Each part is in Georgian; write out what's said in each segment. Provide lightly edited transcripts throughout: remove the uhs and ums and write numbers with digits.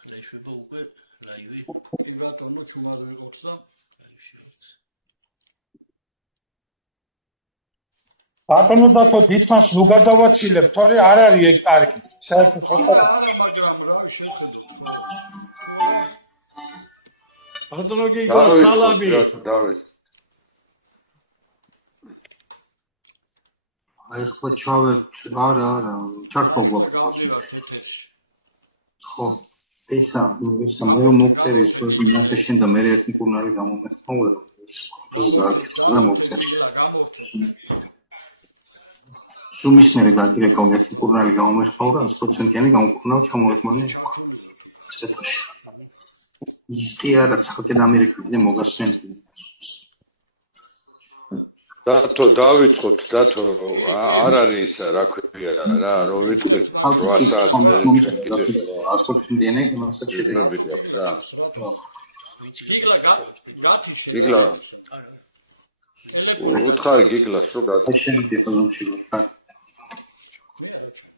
ხლეშვება უკვე ლაივი. კი ბატონო, ჩუმად ვიყოთ და გაიშვიოთ. ბატონო და დიდხანს მოგადავაცილებ, თორე არ არის ეტარი. არა, მაგრამ რავი შევხედოთ, ხო? თუ არა ბატონო გიგო დავით. აი ხო ჩავეთ, არა, ჩარქობა. ახლა გავდივართ ეთერში. ხო, ესა გამორთე გიგლა. შენ და მე ერთი კურნარი გამორთე გიგლა, გამორთე. სულისმე და დირექტორი კურნარი გამორთე, 100%-იანი გამორთნა ჩამოერთმული. ჩართულია თუ. ისტია საერთოდ ამერიკული მოგასწრენ. დათო დავიწყოთ, დათო არ არის რა ქვია რა, ვიწყებთ მაგრამ რატო გიგლა ჩას, რატო? გიგლა გათი შეიძლება. არა. ტელეფონი ხარ გათი. გიგლა სულ მე არა ჩან.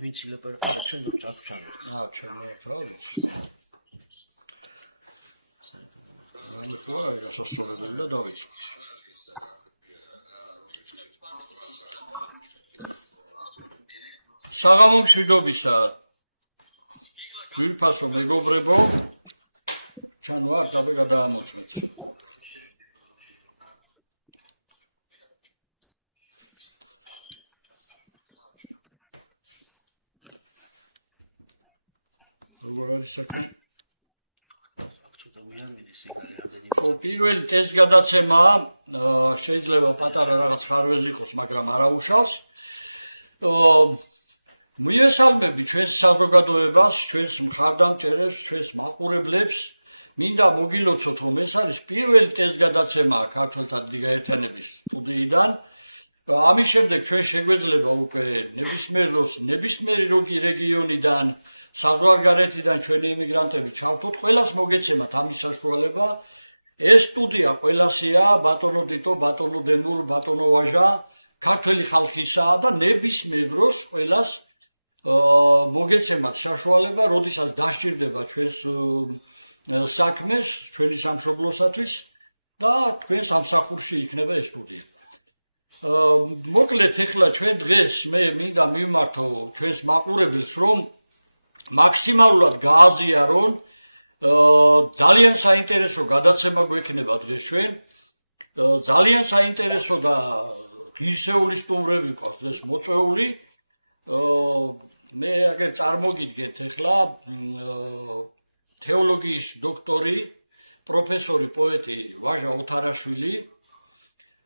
ვინც ილაპარაკა, არა, ჩვენ დოქ ჩაგვჩანო. ჩვენ მე ხო ვიცი. მე ხო არა გასასწორებელი და დავიწყოთ. საღამო მშვიდობისა. ძვირფასო მეგობრებო, ჩანო არ დაბე გადაამოწმეთ. როგორ არის საქმე? ცოტა გვიანმედი სიგნალი რამდენი. ხო, პირველი ტესტ გადაცემა შეიძლება პატარა რაღაც ხარვეზი იყოს, მაგრამ არაუშავს. მიესალმები ჩვენს საზოგადოებას, ჩვენს მხარდამჭერებს, ჩვენს მაყურებლებს. მინდა მოგილოცოთ, რომ ეს არის პირველი ტესტ გადაცემა ქართველთა გაერთიანების სტუდიიდან. ამის შემდეგ ჩვენ შეგვეძლება უკვე ნებისმიერი რეგიონიდან, საზღვარგარეთიდან ჩვენი ემიგრანტები ჩავთოთ, ყველას მოგეცემათ ამის საშუალება. ეს სტუდია ყველასია, ბატონო დიტო, ბატონო დემურ, ბატონო ვაჟა, ქართველი ხალხისაა და ნებისმიერ დროს ყველას მოგეცემათ საშუალება, როდესაც დასჭირდება ჩვენს საქმეს, ჩვენი სამშობლოსათვის და თქვენს ამსახურში იქნება ეს სტუდია. მოკლედ ეხლა ჩვენ დღეს მე მინდა მივმართო ჩვენს მაყურებელს, რომ მაქსიმალურად გააზიარონ, ძალიან საინტერესო გადაცემა გვექნება დღეს ჩვენ. ძალიან საინტერესო და ღირსეული სტუმრები ყავს დღეს მოწვეული. მე აგერ წარმოგიდგენთ ეხლა თეოლოგიის დოქტორი, პროფესორი, პოეტი ვაჟა ოთარაშვილი,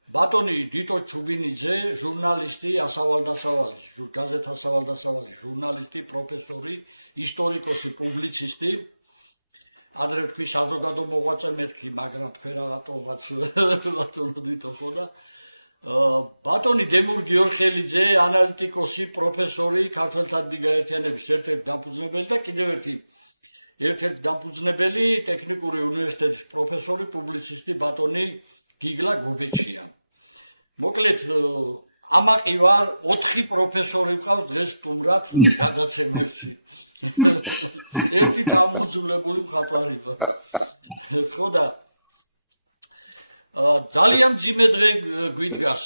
ბატონი დიტო ჩუბინიძე, ჟურნალისტი, ასავალ-დასავალის, გაზეთ ასავალ-დასავალის ჟურნალისტი, პროფესორი, ისტორიკოსი, პუბლიცისტი. ადრე თქვი საზოგადო მოღვაწე მეთქი, მაგრამ თქვენ რაღაცა ბატონო დიტო ხო და ბატონი დემურ გიორხელიძე, ანალიტიკოსი, პროფესორი, ქართველთა გაერთიანების ერთ-ერთი დამფუძნებელი და კიდევ ერთ-ერთი დამფუძნებელი ტექნიკური უნივერსიტეტის პროფესორი, პუბლიცისტი ბატონი გიგლა გობეჩია. მოკლედ ამაყი ვარ, 4 პროფესორი ვყავს დღეს სტუმრად გადაცემაში. ერთი თავმოძულებული მხატვარი ვარ. ხო და ძალიან მძიმე დღე გვიდგას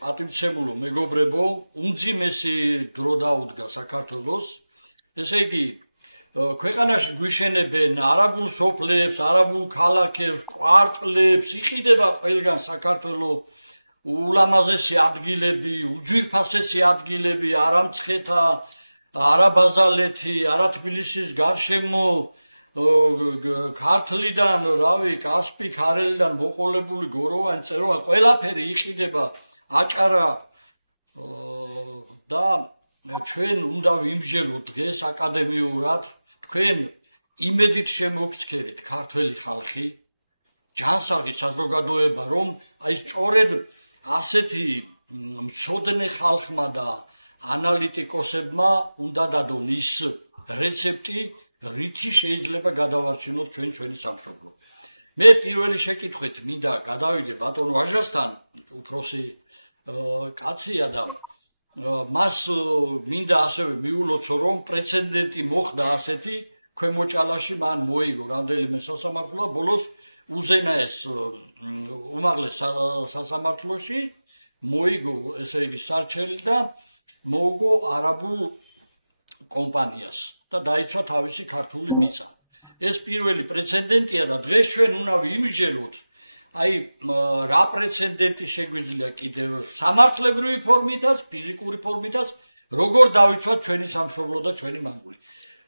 პატივცემულო მეგობრებო, უმძიმესი დრო დაუდგა საქართველოს. ესე იგი, ქვეყანაში გვიშენებენ არაბულ სოფლებს, არაბულ ქალაქებს, კვარტლებს, იყიდება ყველგან საქართველოს ულამაზესი ადგილები, უძვირფასესი ადგილები, არა მცხეთა, არა ბაზალეთი, არა თბილისის გარშემო, ქართლიდან, რავი, კასპი, ქარელიდან მოყოლებული გოროვანი, წეროვანი, ყველაფერი იყიდება აჭარა და ჩვენ უნდა ვიმსჯელოთ დღეს აკადემიურად, თქვენ იმედით შემოგცქერით ქართველი ხალხი, ჯანსაღი საზოგადოება, რომ აი სწორედ ასეთი მცოდნე ხალხმა და ანალიტიკოსებმა უნდა დადონ ის რეცეპტი, რითი შეიძლება გადავარჩინოთ ჩვენი სამშობლო. მე პირველი შეკითხვით მინდა გადავიდე ბატონ ვაჟასთან, უფროსი კაცია და მას მინდა ასევე მიულოცო, რომ პრეცედენტი მოხდა ასეთი ქვემოჭალაში მან მოიგო რამდენიმე სასამართლო, ბოლოს უზენაეს უმაღლეს სასამართლოში მოიგო, ესე იგი სარჩელი და მოუგო არაბულ კომპანიას და დაიცვა თავისი ქართული მიწა. ეს პირველი პრეცედენტია და დღეს ჩვენ უნდა ვიმსჯელოთ აი რა პრეცედენტი შეგვიძლია კიდევ სამართლებრივი ფორმითაც, ფიზიკური ფორმითაც, როგორ დავიცვათ ჩვენი სამშობლო და ჩვენი მამული.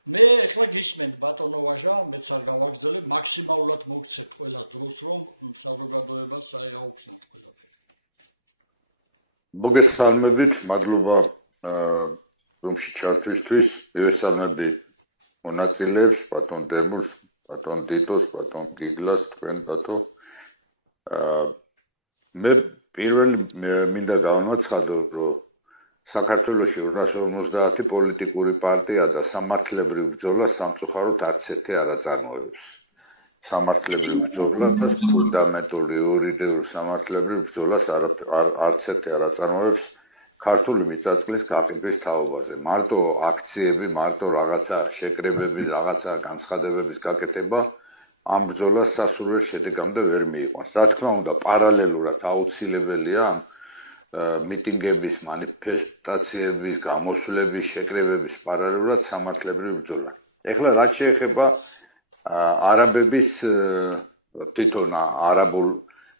მე ეხლა გისმენთ ბატონო ვაჟა, მეც არ გავაგრძელებ, მაქსიმალურად მოგცემთ ყველა დროს, რომ საზოგადოებას აუხსნათ ყველაფერი. მოგესალმებით, მადლობა რომში ჩართვისთვის, მივესალმები მონაწილეებს, ბატონ დერმურს, ბატონ დიტოს, ბატონ გიგლას, თქვენ ბატონ. მე პირველი მინდა გავამაცხადო, რომ საქართველოში 250 პოლიტიკური პარტია და სამართლებრივი ბრძოლა სამწუხაროდ არც ერთი არ აწარმოებს. სამართლებრივი ბრძოლა და ფუნდამენტური იურიდიული სამართლებრივი ბრძოლას არც ერთი არ აწარმოებს ქართული მიწა-წყლის გაყიდვის თაობაზე. მარტო აქციები, მარტო რაღაცა შეკრებები, რაღაცა განცხადებების გაკეთება ამ ბრძოლას სასურველ შედეგამდე ვერ მიიყვანს. რა თქმა უნდა, პარალელურად აუცილებელია მიტინგების, მანიფესტაციების, გამოსვლების, შეკრებების პარალელურად სამართლებრივი ბრძოლა. ეხლა რაც შეეხება არაბების თვითონ არაბულ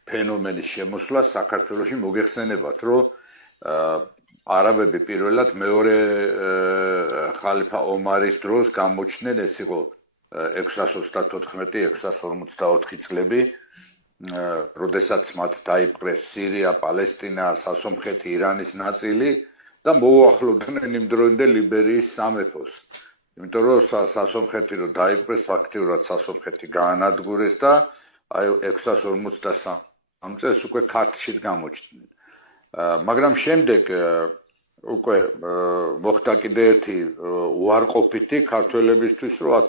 ფენომენის შემოსვლას საქართველოში მოგეხსენებათ, რომ არაბები პირველად მეორე ხალიფა ომარის დროს გამოჩნდნენ, ეს იყო 634-654 წლები, როდესაც მათ დაიპყრეს სირია, პალესტინა, სასომხეთი, ირანის ნაწილი და მოუახლოვდნენ იმ დროინდე ლიბერიის სამეფოს. იმიტომ რომ სასომხეთი რო დაიპყრეს, ფაქტიურად სასომხეთი გაანადგურეს და აი 653 წელს უკვე ქართლში გამოჩნდნენ. მაგრამ შემდეგ უკვე მოხდა კიდე ერთი უარყოფითი ქართველებისთვის, რომ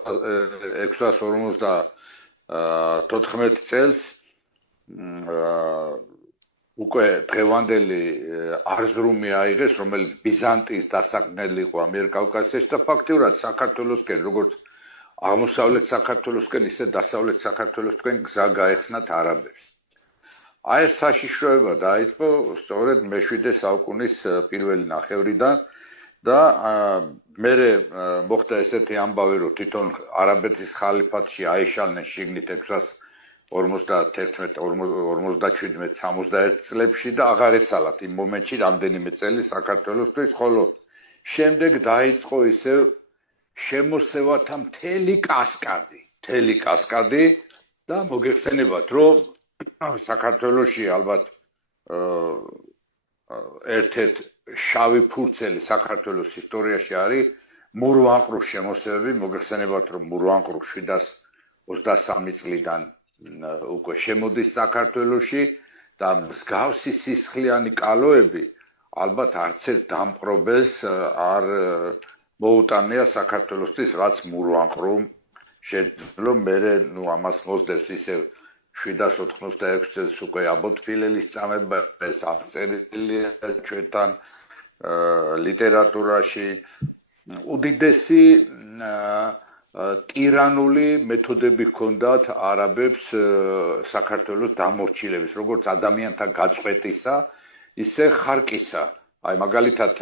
654 წელს უკვე დღევანდელი არზრუმი აიღეს, რომელიც ბიზანტიის დასაყრდნელი იყო ამიერკავკასიაში და ფაქტიურად საქართველოსკენ, როგორც აღმოსავლეთ საქართველოსკენ, ისე დასავლეთ საქართველოსკენ გზა გაეცნათ არაბებს. აი ეს საშიშროება დაიწყო სწორედ მე-7 საუკუნის პირველი ნახევრიდან და მე მოხდა ესეთი ამბავი, რომ თვითონ არაბეთის ხალიფატში აიშალნენ შიგნით 657-57 წლებში და აღარ ეცალათ იმ მომენტში რამდენიმე წელი საქართველოსთვის, ხოლო შემდეგ დაიწყო ისევ შემოსევათა მთელი კასკადი და მოგეხსენებათ, რომ საქართველოში ალბათ ერთ-ერთ შავი ფურცელი საქართველოს ისტორიაში არის მურვანყრუს შემოსევები, მოგეხსენებათ, რომ მურვანყრუ 723 წლიდან უკვე შემოდის საქართველოში და მსგავსი სისხლიანი კალოები ალბათ არც ერთ დამპყრობელს არ მოუტანია საქართველოსთვის, რაც მურვანყრუმ შეძლო. მე ამას მოსდევს ისევ 786 წელს უკვე აბოტფილელის წამება, ეს აღწერილია ჩვენთან ლიტერატურაში. უდიდესი ტირანული მეთოდები ჰქონდათ არაბებს საქართველოს დამორჩილების, როგორც ადამიანთა გაწყვეტისა, ისე ხარკისა. აი მაგალითად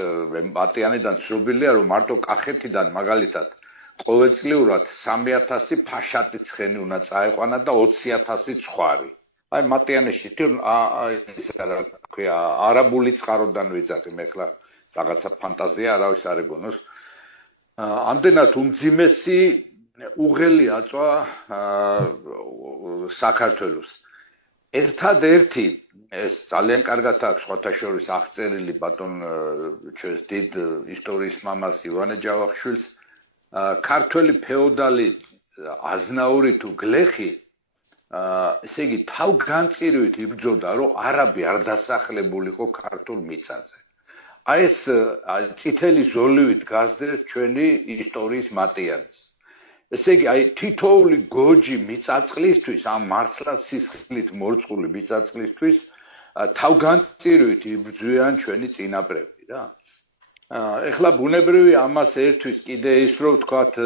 მატიანიდან ცნობილია, რომ მარტო კახეთიდან მაგალითად ყოველწლიურად 3000 ფაშადი ცხენი უნდა წაეყვანა და 20000 ცხვარი. აი მატიანეში არაბული წყაროდან ვიძახი მე ხლა რაღაცა ფანტაზია არავის არ ეგონოს. ამდენად უმძიმესი უღელი აწვა საქართველოს. ერთადერთი ეს ძალიან კარგად არის სხვათა შორის აღწერილი ბატონ ჩვენს დიდ ისტორიის მამას ივანე ჯავახიშვილს, ქართველი ფეოდალი აზნაური თუ გლეხი, ესე იგი თავგანწირვით იბრძოდა, რომ არაბი არ დასახლებულიყო ქართულ მიწაზე. აი ეს წითელი ზოლივით გასდრეს ჩვენი ისტორიის მატიანეს. ესე იგი აი თითოეული გოჯი მიწაწყლისთვის, ამ მართლა სისხლით მორწყული მიწაწყლისთვის თავგანწირვით იბრძვიან ჩვენი წინაპრები რა. ეხლა ბუნებრივი ამას ერთვის კიდე ის რომ ვთქვათ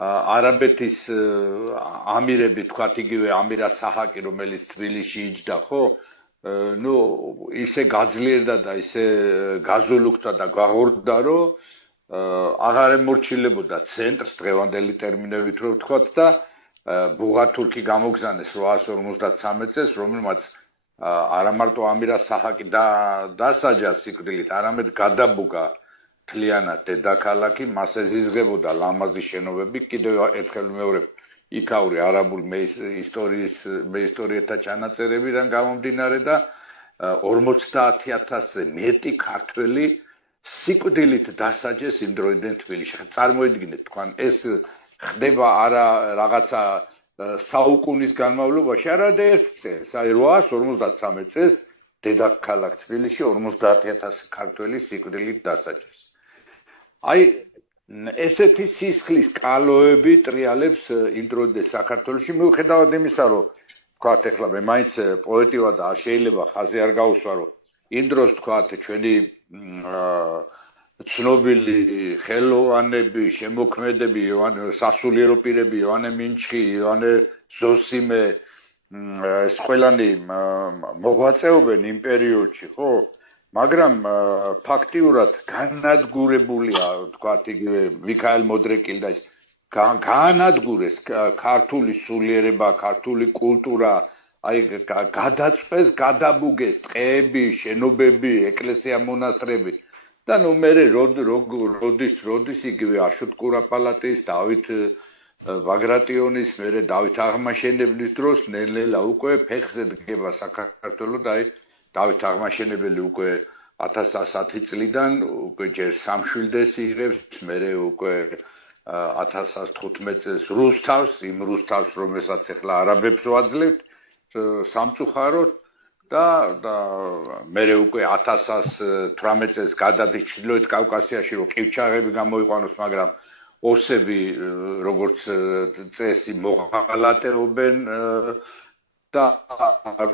არაბეთის ამირები ვთქვათ იგივე ამირა საჰაკი რომელიც თბილისში იჯდა ხო ну ისე გაძლიერდა და ისე გაზულუქდა და გაორდა რომ აღარ ემორჩილებოდა ცენტრს დღევანდელი ტერმინებით რომ ვთქვათ და ბუღათურკი გამოგზავნეს 853 წელს რომელმაც არა მარტო ამირა საჰაკი დასაჯა სიკვდილით არამედ გადაბუგა მთლიანად დედაქალაქი მას ეზიზღებოდა ლამაზი შენობები კიდევ ერთხელ მეორე იქაური არაბული ისტორიეთა ჩანაწერებიდან გამომდინარე და 50,000-ზე მეტი ქართველი სიკვდილით დასაჯეს იმ დროიდან თბილისში. წარმოედგინეთ თქვენ ეს ხდება არა რაღაცა საუკუნის განმავლობაში, არადა ერთ წელს, აი 853 წელს დედაქალაქ თბილისში 50,000 ქართველი სიკვდილით დასაჯეს. აი ესეთი სისხლის კალოები ტრიალებს იმ დროიდან საქართველოში მიუხედავად იმისა რომ ვთქვათ ეხლა მე მაინც პოეტი ვარ და შეიძლება ხაზი არ გავუსვარო იმ დროს ვთქვათ ჩვენი ცნობილი ხელოვანები შემოქმედები იოანე სასულიერო პირები იოანე მინჩხი იოანე ზოსიმე ეს ყველანი მოღვაწეობენ იმ პერიოდში ხო მაგრამ ფაქტიურად განადგურებულია ვთქვათ იგივე მიქაელ მოდრეკილის განადგურეს ქართული სულიერება ქართული კულტურა აი გადაწყვეს გადაბუგეს ტყეები შენობები ეკლესია მონასტრები და ნუ მე როდის იგივე აშოტ კურაპალატის დავით ბაგრატიონის მე დავით აღმაშენებლის დროს ნელ-ნელა უკვე ფეხზე დგება საქართველოს და აი დავით აღმაშენებელი უკვე 1110 წლიდან უკვე ჯერ სამშვილდეს იღებს მე უკვე 1115 წელს რუსთავს იმ რუსთავს რომელსაც ახლა არაბებს ვაძლევთ სამწუხაროდ და მე უკვე 1118 წელს გადადის ჩრდილოეთ კავკასიაში რომ ყივჩაღები გამოიყვანოს მაგრამ ოსები როგორც წესი მოღალატეობენ და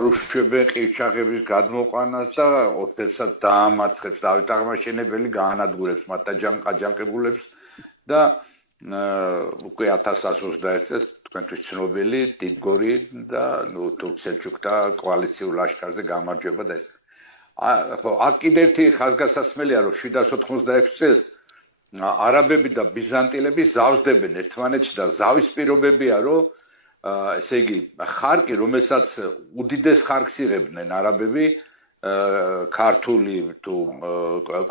რუსები ყივჩაღების გადმოყვანას და ოფერსაც დაამარცხებს და აღმაშენებელი გაანადგურებს მათ აჯანყებულებს და უკვე 1121 წელს თქვენთვის ცნობილი დიდგორი და თურქ-სელჩუკთა კოალიციურ ლაშქარზე გამარჯვება და ეს აქ კიდევ ერთი ხაზგასასმელია რომ 786 წელს არაბები და ბიზანტიელები ზავსდებენ ერთმანეთში და ზავის პირობებია რომ ესე იგი ხარკი რომელსაც უდიდეს ხარკს იღებდნენ არაბები ქართული თუ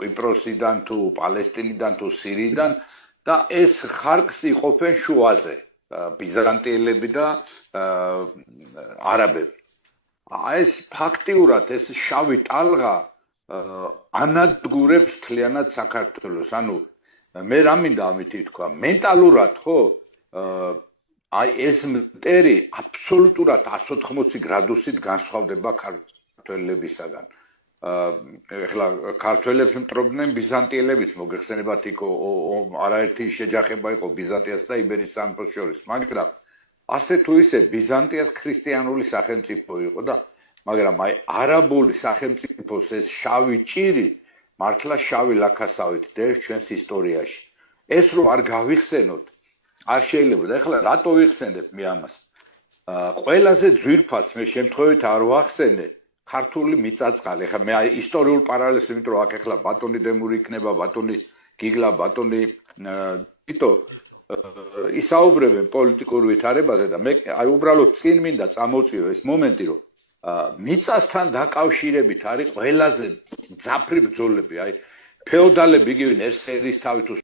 კვიპროსიდან თუ პალესტინიდან თუ სირიიდან და ეს ხარკს იყოფენ შუაზე ბიზანტიელები და არაბები ეს ფაქტიურად ეს შავი ტალღა ანადგურებს მთლიანად საქართველოს ანუ მე რა მინდა ამით თქვა მენტალურად ხო აი ეს მტერი აბსოლუტურად 180 გრადუსით განსხვავდება ქართველებისგან ეხლა ქართველებს მტრობდნენ ბიზანტიელების მოგეხსენებათ იქ არაერთი შეჯახება იყო ბიზანტიას და იბერიის სამეფოს შორის მაგრამ ასე თუ ისე ბიზანტიას ქრისტიანული სახელმწიფო იყო და მაგრამ აი არაბული სახელმწიფოს ეს შავი ჭირი მართლა შავი ლაქასავით დევს ჩვენს ისტორიაში ეს რო არ გავიხსენოთ არ შეიძლება და ეხლა რატო ვიხსენებ მე ამას ყველაზე ძვირფას მე შემთხვევით არ ვახსენე ქართული მიწაწყალი ხა მე აი ისტორიულ პარალელს იმიტომ რომ აქ ახლა ბატონი დემური იქნება ბატონი გიგლა ბატონი თითო ისაუბრებენ პოლიტიკურ ვითარებაზე და მე აი უბრალოდ წინ მინდა წამოვწირო ეს მომენტი რომ მიწასთან დაკავშირებით არის ყველაზე მძაფრი ბრძოლები აი ფეოდალები იგივე ეს ერისთავი